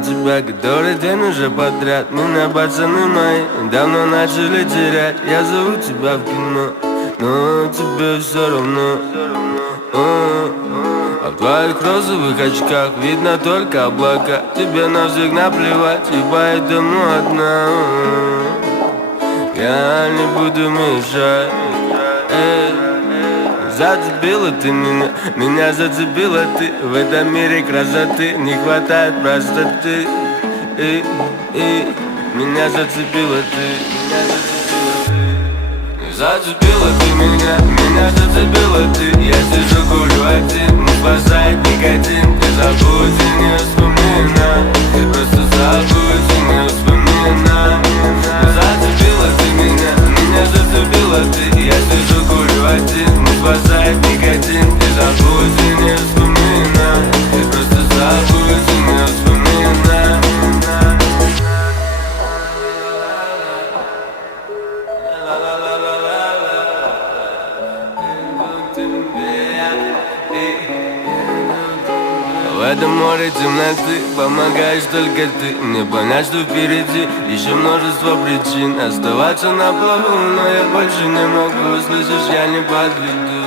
на тебя который день уже подряд. Меня пацаны мои давно начали терять. Я зову тебя в кино, но тебе все равно. А в твоих розовых очках видно только облака. Тебе на всех наплевать, и поэтому одна. Я не буду мешать. Зацепила ты меня зацепила ты. В этом мире красоты не хватает простоты. Меня зацепила ты. Зацепила ты меня зацепила ты. Я сижу, курю один, не спасает никотин. Ты забудь и не вспоминай, просто забудь и не вспоминай. Зацепила ты меня зацепила ты. Я сижу, курю один, не спасает никотин. Ты забудь и не вспоминай, просто забудь и не вспоминай. В этом море темноты помогаешь только ты. Мне понять, что впереди еще множество причин оставаться на плаву, но я больше не могу. Слышишь, я не подведу.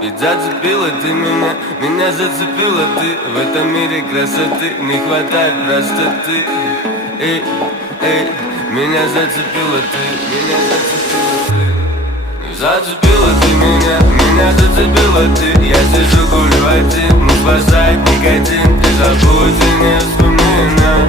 Ведь зацепила ты меня зацепила ты. В этом мире красоты не хватает простоты. Меня зацепила ты, меня зацепила ты. Зацепила ты меня зацепила ты. Я сижу, курю один, не спасает никотин. Ты забудь и не вспоминай,